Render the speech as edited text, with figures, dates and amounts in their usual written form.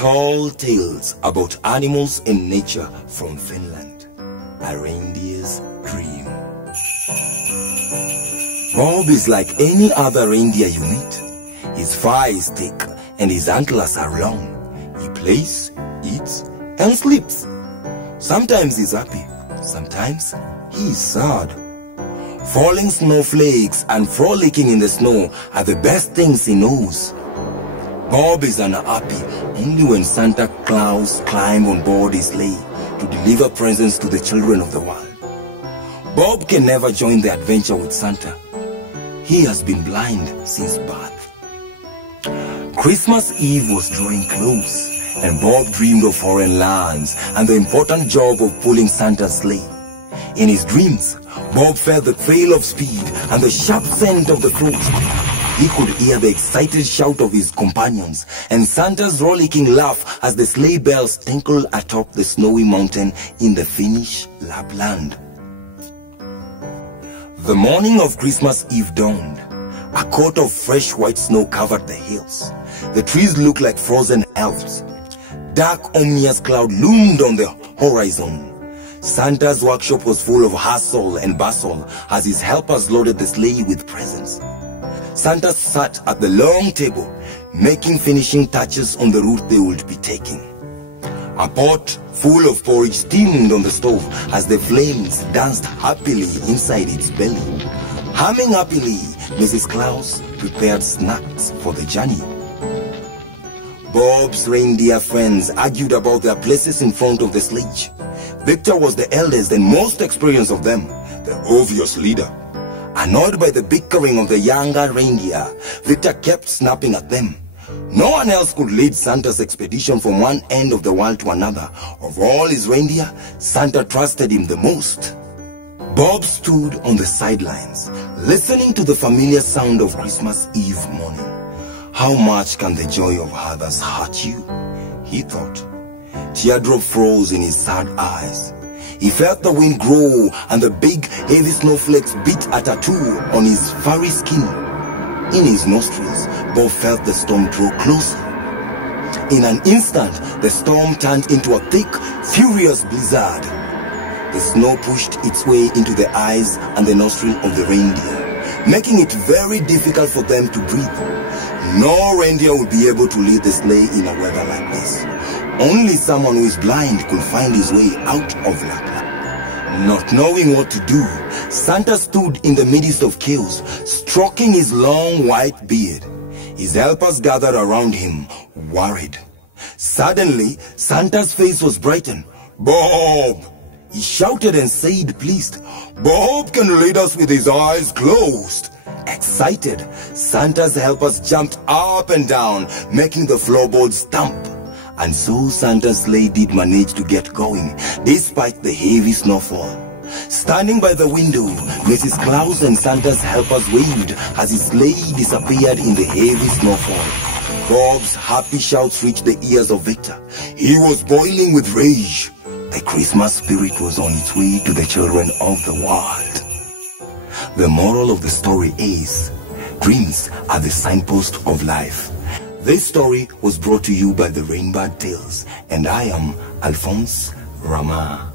Tall tales about animals and nature from Finland. A reindeer's dream. Bob is like any other reindeer you meet. His fur is thick and his antlers are long. He plays, eats, and sleeps. Sometimes he's happy, sometimes he's sad. Falling snowflakes and frolicking in the snow are the best things he knows. Bob is unhappy only when Santa Claus climbs on board his sleigh to deliver presents to the children of the world. Bob can never join the adventure with Santa. He has been blind since birth. Christmas Eve was drawing close, and Bob dreamed of foreign lands and the important job of pulling Santa's sleigh. In his dreams, Bob felt the thrill of speed and the sharp scent of the fruit. He could hear the excited shout of his companions and Santa's rollicking laugh as the sleigh bells tinkled atop the snowy mountain in the Finnish Lapland. The morning of Christmas Eve dawned. A coat of fresh white snow covered the hills. The trees looked like frozen elves. Dark ominous cloud loomed on the horizon. Santa's workshop was full of hustle and bustle as his helpers loaded the sleigh with presents. Santa sat at the long table, making finishing touches on the route they would be taking. A pot full of porridge steamed on the stove as the flames danced happily inside its belly. Humming happily, Mrs. Claus prepared snacks for the journey. Bob's reindeer friends argued about their places in front of the sledge. Victor was the eldest and most experienced of them, the obvious leader. Annoyed by the bickering of the younger reindeer, Victor kept snapping at them. No one else could lead Santa's expedition from one end of the world to another. Of all his reindeer, Santa trusted him the most. Bob stood on the sidelines, listening to the familiar sound of Christmas Eve morning. How much can the joy of others hurt you? He thought. Teardrop froze in his sad eyes. He felt the wind grow and the big, heavy snowflakes beat a tattoo on his furry skin. In his nostrils, Bob felt the storm draw closer. In an instant, the storm turned into a thick, furious blizzard. The snow pushed its way into the eyes and the nostril of the reindeer, making it very difficult for them to breathe. No reindeer would be able to lead the sleigh in a weather like this. Only someone who is blind could find his way out of Lapland. Not knowing what to do, Santa stood in the midst of chaos, stroking his long white beard. His helpers gathered around him, worried. Suddenly, Santa's face was brightened. "Bob!" he shouted and said, pleased. "Bob can lead us with his eyes closed." Excited, Santa's helpers jumped up and down, making the floorboards thump. And so Santa's sleigh did manage to get going, despite the heavy snowfall. Standing by the window, Mrs. Claus and Santa's helpers waved as his sleigh disappeared in the heavy snowfall. Bob's happy shouts reached the ears of Victor. He was boiling with rage. The Christmas spirit was on its way to the children of the world. The moral of the story is, dreams are the signpost of life. This story was brought to you by the Rainbird Tales, and I am Alphonce Rama.